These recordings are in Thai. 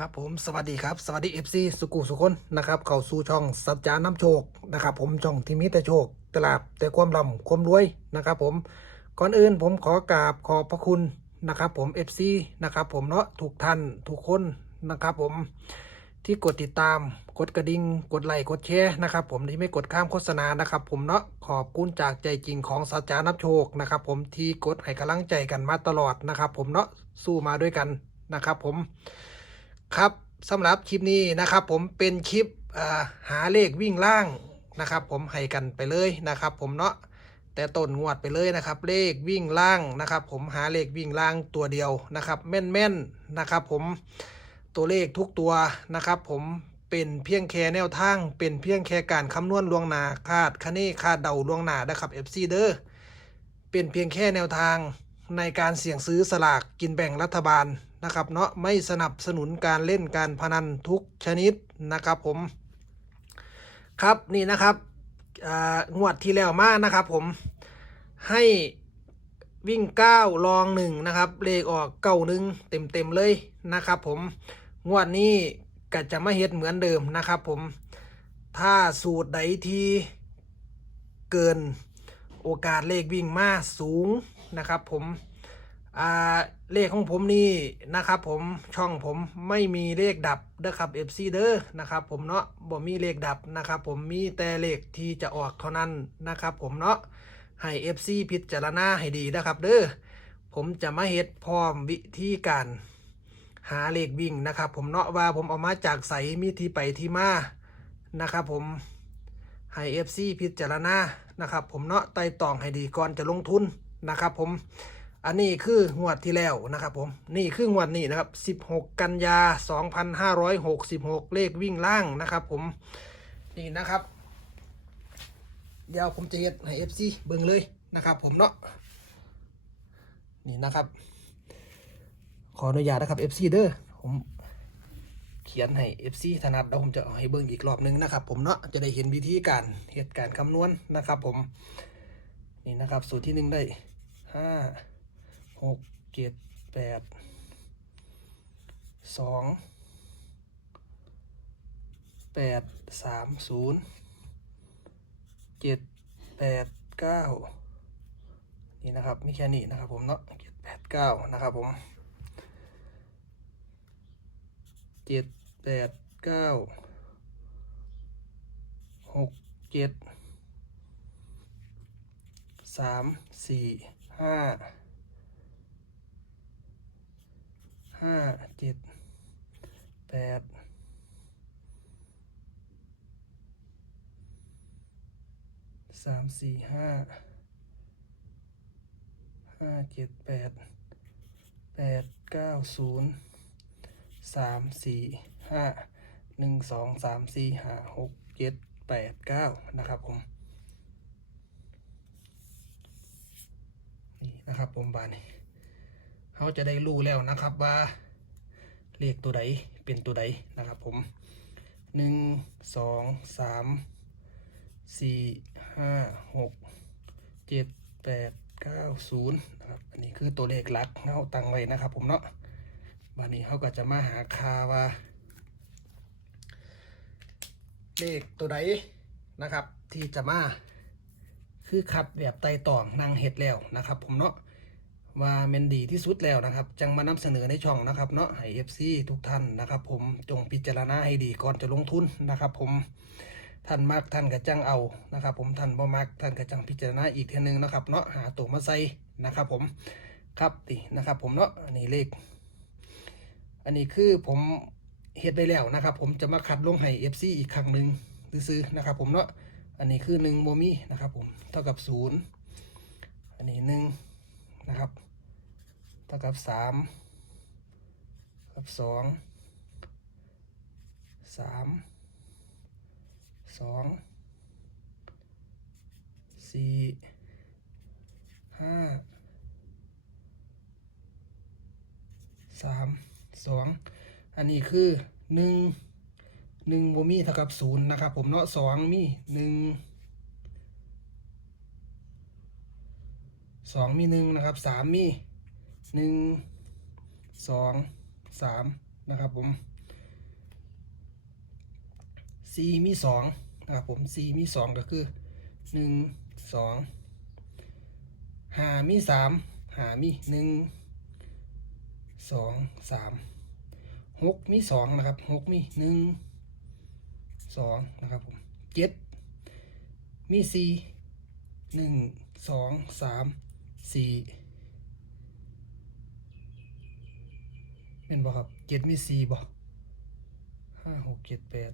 ครับผมสวัสดีครับสวัสดี FC สุกุสุคนนะครับเข้าสู่ช่องสัจจาน้ำโชคนะครับผมช่องที่มีแต่โชคตลาบแต่ความร่ำความรวยนะครับผมก่อนอื่นผมขอกราบขอบพระคุณนะครับผม FC นะครับผมเนาะทุกท่านทุกคนนะครับผมที่กดติดตามกดกระดิ่งกดไลค์กดแชร์นะครับผมที่ไม่กดข้ามโฆษณานะครับผมเนาะขอบคุณจากใจจริงของสัจจาน้ำโชคนะครับผมที่กดให้กำลังใจกันมาตลอดนะครับผมเนาะสู้มาด้วยกันนะครับผม ครับสำหรับคลิปนี้นะครับ ผมเป็นคลิปหาเลขวิ่งล่างนะครับ ผมให้กันไปเลยนะครับ ผมเนาะแต่ต้นงวดไปเลยนะครับ เลขวิ่งล่างนะครับ ผมหาเลขวิ่งล่างตัวเดียวนะครับ แม่นๆนะครับ ผมตัวเลขทุกตัวนะครับ ผมเป็นเพียงแค่แนวทาง เป็นเพียงแค่การคำนวณลวงหนาคาดคะเนคาดเดาลวงหนานะครับ FC เด้อเป็นเพียงแค่แนวทางในการเสี่ยงซื้อสลากกินแบ่งรัฐบาล นะครับเนาะไม่สนับสนุนการเล่นการพนันทุกชนิดนะครับผม ครับนี่นะครับงวดที่แล้วมานะครับผมให้วิ่ง 9 ลองหนึ่งนะครับ เลขออกเก้าหนึ่งเต็มเต็มๆเลยนะครับผม งวดนี้ก็จะมาเฮ็ดเหมือนเดิมนะครับผม ถ้าสูตรใดที่เกินโอกาสเลขวิ่งมาสูงนะครับผม อ่าเลขของผมนี่นะครับผมช่องผมไม่มีเลขดับเด้อครับ FC เด้อนะครับผมเนาะบ่มีเลขดับนะครับผมมีแต่เลขที่จะออกเท่านั้นนะครับผมเนาะให้ FC พิจารณาให้ดีนะครับเด้อผมจะมาเฮ็ดพร้อมวิธีการหาเลขวิ่งนะครับ ผมเนาะว่าผมเอามาจากใสมีที่ไปที่มานะครับผมให้ FC พิจารณานะครับ ผมเนาะไต่ตองให้ดีก่อนจะลงทุนนะครับผม อันนี้คืองวดที่แล้วนะครับผมนี่คืองวดนี้นะครับ 16 กันยา 2566 เลขวิ่งล่างนะครับผมนี่นะครับ เดี๋ยวผมจะเฮ็ดให้ FC เบิ่งเลยนะครับผมเนาะนี่นะครับ ขออนุญาตนะครับ FC เด้อผมเขียนให้ FC ถนัดแล้วผมจะให้เบิ่งอีกรอบนึงนะครับ ผมเนาะจะได้เห็นวิธีการเหตุการณ์คำนวณนะครับ ผมนี่นะครับ สูตรที่หนึ่งได้ห้า หกเจ็ดแปดสองแปดสามศูนย์เจ็ดแปดเก้านี่นะครับมีแค่นี้นะครับผมเนาะเจ็ดแปดเก้านะครับผมเจ็ดแปดเก้าหกเจ็ดสามสี่ห้า ห้าเจ็ดแปดสามสี่ห้าห้าเจ็ดแปดแปดเก้าศูนย์สามสี่ห้าหนึ่งสองสามสี่ห้าหกเจ็ดแปดเก้านะครับผมนี่นะครับผมบานนี้ เขาจะได้รู้แล้วนะครับว่าเลขตัวใดเป็นตัวใดนะครับผมหนึ่งสองสามสี่ห้าหกเจ็ดแปดเก้าศูนย์นะครับอันนี้คือตัวเลขหลักเขาตั้งไว้นะครับผมเนาะวันนี้เขาก็จะมาหาคาว่า เลขตัวใดนะครับที่จะมาคือคัดแบบไต่ตองนางเห็ดแล้วนะครับผมเนาะ ว่าเมนดีที่สุดแล้วนะครับ จังมานำเสนอในช่องนะครับเนาะให้เอฟซีทุกท่านนะครับ ผมจงพิจารณาให้ดีก่อนจะลงทุนนะครับ ผมท่านมักท่านก็จังเอานะครับ ผมท่านบ่มักท่านก็จังพิจารณาอีกทีนึงนะครับเนาะหาตัวมาใส่นะครับผมครับตินะครับ ผมเนาะอันนี้เลข อันนี้คือผมเฮ็ดได้แล้วนะครับ ผมจะมาคัดลงให้ FC อีกครั้งหนึ่งซื้อนะครับ ผมเนาะอันนี้คือหนึ่งโมมี่นะครับ ผมเท่ากับศูนย์อันนี้หนึ่งนะครับ เท่ากับสามกับสองสามสองสี่ห้าสามสองอันนี้คือหนึ่งหนึ่งโมมี่เท่ากับศูนย์นะครับผมเนาะสองมีหนึ่งสองมีหนึ่งนะครับสามมี หนึ่งสองสามนะครับผมสี่มีสองนะครับผมสี่มีสองก็คือหนึ่งสองหามีสามหามีหนึ่งสองสามหกมีสองนะครับหกมีหนึ่งสองนะครับผมเจ็ดมีสี่หนึ่งสองสามสี่ เป็นบ่ครับเจ็ดมีสี่บ่ห้าหกเจ็ดแปด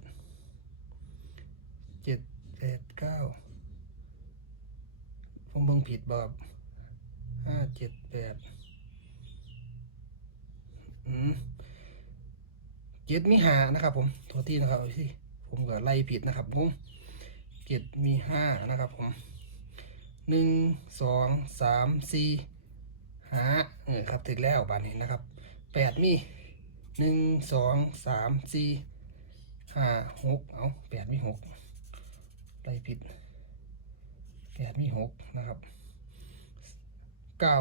เจ็ดแปดเก้าผมเบิ่งผิดบ่ครับห้าเจ็ดแปดอืมเจ็ดมีห้านะครับผมโทษทีนะครับเอาสิผมก็ไล่ผิดนะครับผมเจ็ดมีห้านะครับผมหนึ่งสองสามสี่ห้าเออครับถึงแล้วบานนี้นะครับ แปดมีหนึ่งสองสามสี่ห้าหกเอาแปดมีหกไล่ผิดแปดมีหกนะครับเก้า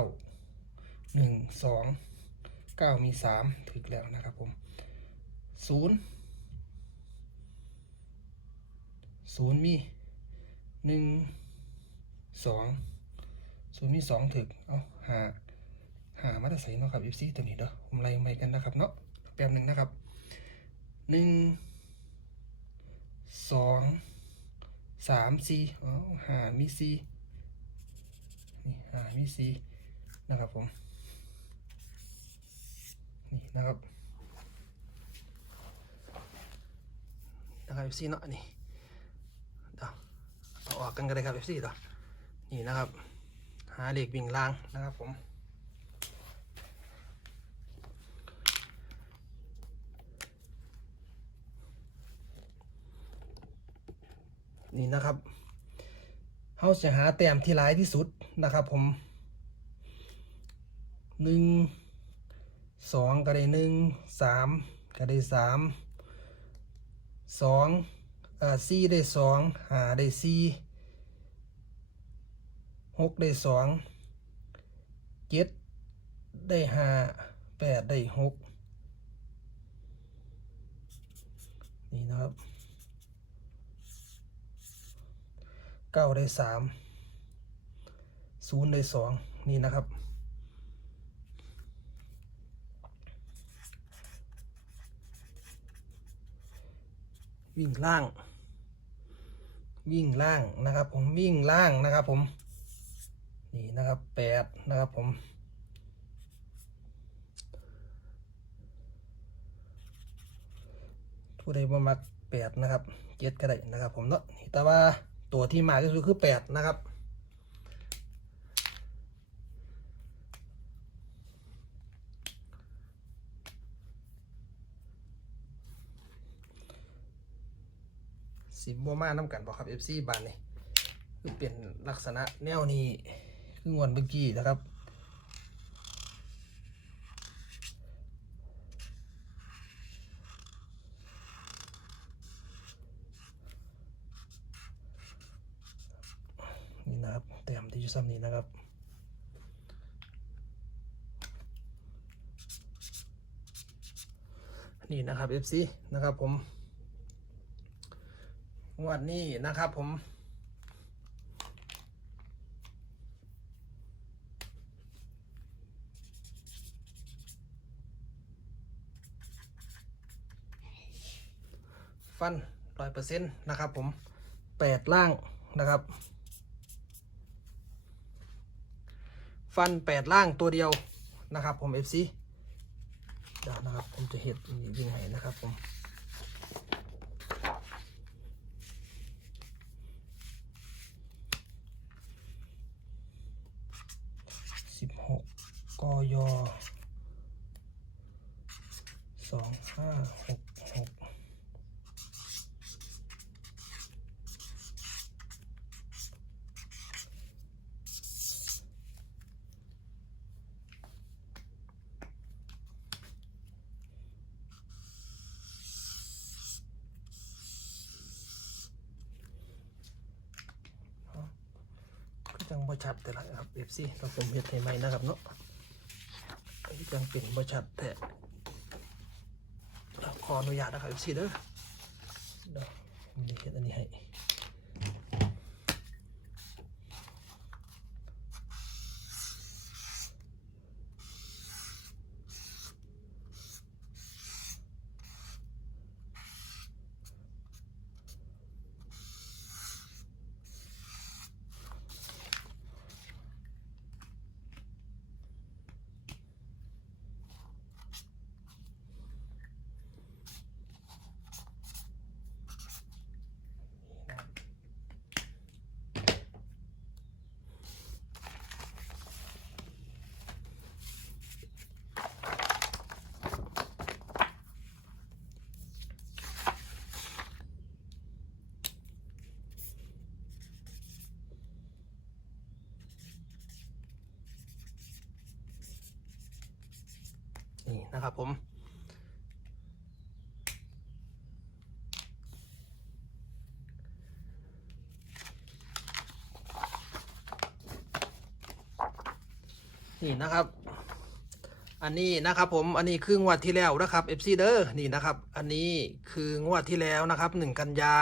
หนึ่งสองเก้ามีสามถึงแล้วนะครับผมศูนย์ศูนย์มีหนึ่งสองศูนย์มีสองถึกเอาหาหา มาตรใส่เนาะครับ FC ตัวนี้เด้อผมไล่ไม่กันนะครับเนาะแป๊บหนึ่งนะครับหนึ่งสองสามสี่อ๋อหามีสี่นี่หามีสี่นะครับผม นี่นะครับนะครับ FC เนาะนี่เดี๋ยวเอาออกกันก็ได้ครับ FC เดี๋ยวนี่นะครับ หาเหล็กวิ่งล่างนะครับผม นี่นะครับเขาจะหาแต้มที่ร้ายที่สุดนะครับ ผมหนึ่งสองก็ได้หนึ่งสามก็ได้สามสองอ่อสี่ได้สองหาได้สี่หกได้สองเจ็ดได้ห้าแปดได้หกนี่นะครับ เก้าได้สามศูนย์ได้สองนี่นะครับ วิ่งล่าง วิ่งล่างนะครับ ผมวิ่งล่างนะครับ ผม นี่นะครับแปดนะครับผมผู้ใดบ่มักแปดนะครับเจ็ดก็ได้นะครับ ผมเนาะนี่แต่ว่า ตัวที่มาก็คือคือแปดนะครับ สิบโมมาน้ำกันบอกครับ FC บานนี่คือเปลี่ยนลักษณะแนวนี้คืองวนเมื่อกี้นะครับ นี่นะครับเต็มที่อยู่ซ้ำนี้นะครับ นี่นะครับ FC นะครับผมงวดนี้นะครับผมฟันร้อยเปอร์เซ็นต์นะครับผมแปดล่างนะครับ ฟันแปดล่างตัวเดียวนะครับผม FC นะครับ ผมจะเห็ดวิ่งให้นะครับผมสิบหกกยสองห้าหกหกก็จัง บ่ชัดแต่ละครับ FC เราผมเห็ดให้ไหมนะครับเนาะยังเป็นบ่ชัดแต่เราขออนุญาตนะครับเอฟซีเด้อเดี๋ยวเห็ดอันนี้ให้ นี่นะครับผม นี่นะครับ อันนี้นะครับผม อันนี้คืองวดที่แล้วนะครับ FC เด้อนี่นะครับ อันนี้คืองวดที่แล้วนะครับหนึ่งกันยา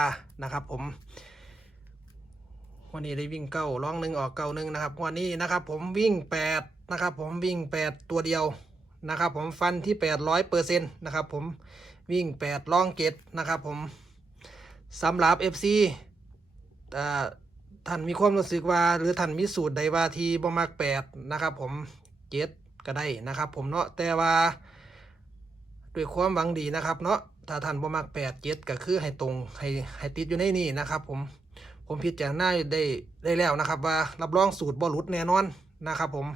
นะครับ ผมวันนี้ได้วิ่งเก้าร้องหนึ่งออกเก้าหนึ่งนะครับวันนี้นะครับผมวิ่งแปดนะครับผมวิ่งแปดตัวเดียว นะครับผมฟันที่แปดร้อยเปอร์เซ็นต์นะครับผมวิ่งแปดล่องเกตนะครับผมสำหรับ FC อ่าท่านมีความรู้สึกว่าหรือท่านมีสูตรใดว่าที่บ่มากแปดนะครับผมเกตก็ได้นะครับผมเนาะแต่ว่าด้วยความหวังดีนะครับเนาะถ้าท่านบ่มักแปดเจ็ดก็คือให้ตรงให้ให้ติดอยู่ในนี่นะครับผมผมพิจารณาได้ได้แล้วนะครับว่ารับรองสูตรบอลุดแน่นอนนะครับผม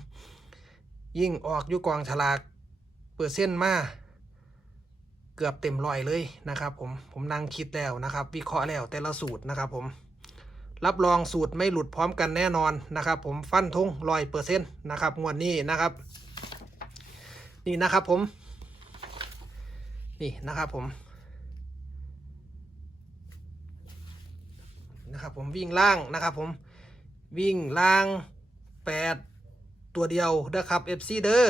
ยิ่งออกอยู่กองฉลาก อร์เซ็นต์มาเกือบเต็มร้อยเลยนะครับผมผมนั่งคิดแล้วนะครับ วิเคราะห์แล้วแต่ละสูตรนะครับผมรับรองสูตรไม่หลุดพร้อมกันแน่นอนนะครับ ผมฟันทงร้อยเปอร์เซ็นต์นะครับงวดนี้นะครับ นี่นะครับผม นี่นะครับผมนะครับผมวิ่งล่างนะครับผมวิ่งล่าง 8 ตัวเดียวนะครับ FC เด้อ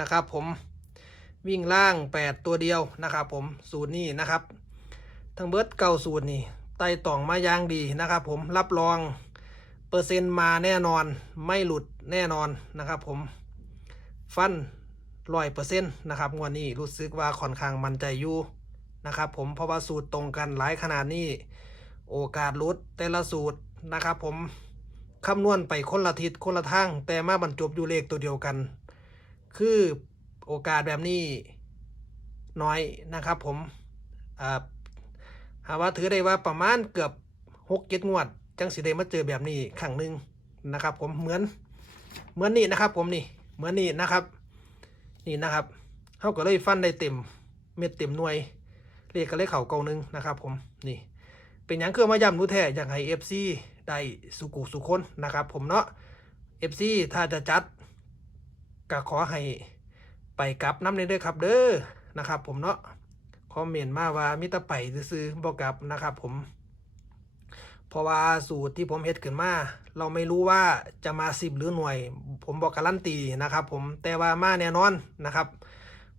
นะครับผม วิ่งล่าง 8 ตัวเดียวนะครับผมสูตรนี้นะครับ ทั้งเบิร์ดเก่าสูตรนี่ไต่ต่องมายางดีนะครับ ผมรับรองเปอร์เซ็นต์มาแน่นอนไม่หลุดแน่นอนนะครับ ผมฟันร้อยเปอร์เซ็นต์นะครับงวดนี้รู้สึกว่าค่อนข้างมั่นใจอยู่นะครับ ผมเพราะว่าสูตรตรงกันหลายขนาดนี้ โอกาสลดแต่ละสูตรนะครับ ผมคำนวณไปคนละทิศคนละทางแต่มาบรรจบอยู่เลขตัวเดียวกัน คือ โอกาสแบบนี้น้อยนะครับผมหาว่าถือได้ว่าประมาณเกือบหกเจ็ดงวด จังสิได้มาเจอแบบนี้ครั้งหนึ่งนะครับ ผมเหมือนเหมือนนี่นะครับ ผมนี่เหมือนนี่นะครับ นี่นะครับเขาก็เลยฟันได้เต็มเม็ดเต็มหน่วยเลขก็เลยเข่าเก่าหนึ่งนะครับ ผมนี่เป็นหยังเครื่อมาย้ำรู้แท้อย่ากให้เอฟซีได้สุกุสุคนนะครับ ผมเนาะเอฟซีถ้าจะจัดก็ขอให้ ไปกลับน้ำเด้อครับ เด้อนะครับ ผมเนาะคอมเมนต์มาว่ามิตรไปซื้อๆบอกกลับนะครับ ผม เพราะว่าสูตรที่ผมเฮ็ดขึ้นมา เราไม่รู้ว่าจะมาสิบหรือหน่วย ผมบอกการันตีนะครับ ผมแต่ว่ามาแน่นอนนะครับ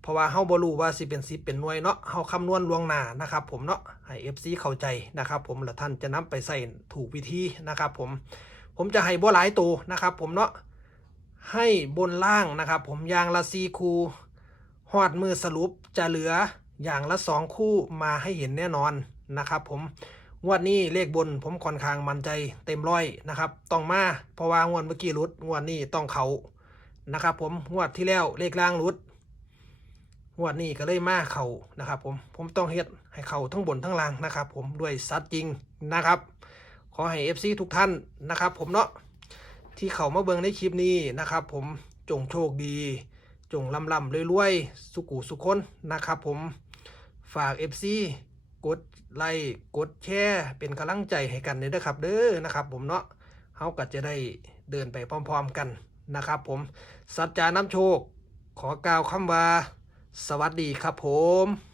เพราะว่าเฮาบ่รู้ว่าสิเป็นสิเป็นหน่วยเนาะเฮาคำนวณล่วงหน้านะครับ ผมเนาะให้ FC เข้าใจนะครับ ผมแล้วท่านจะนำไปใส่ถูกวิธีนะครับ ผมผมจะให้บ่หลายตัวนะครับ ผมเนาะ ให้บนล่างนะครับ ผมยางละซีคูฮอดมือสรุปจะเหลืออย่างละสองคู่มาให้เห็นแน่นอนนะครับ ผมงวดนี้เลขบนผมค่อนข้างมั่นใจเต็มร้อยนะครับต้องมาเพราะว่างวดเมื่อกี้รุดงวดนี้ต้องเขานะครับ ผมงวดที่แล้วเลขล่างรุดงวดนี้ก็เลยมาเขานะครับ ผมผมต้องเฮ็ดให้เขาทั้งบนทั้งล่างนะครับ ผมด้วยซัดจริงนะครับ ขอให้ FC ทุกท่านนะครับ ผมเนาะ ที่เขามาเบิ่งในคลิปนี้นะครับ ผมจงโชคดี จงลำลำรวยๆสุขุสุขคนนะครับผมฝาก FC กดไลค์กดแชร์เป็นกำลังใจให้กันเลยนะครับ เด้อนะครับ ผมเนาะเฮาก็จะได้เดินไปพร้อมๆกันนะครับ ผมสัจจาน้ำโชค ขอกล่าวคำว่า สวัสดีครับผม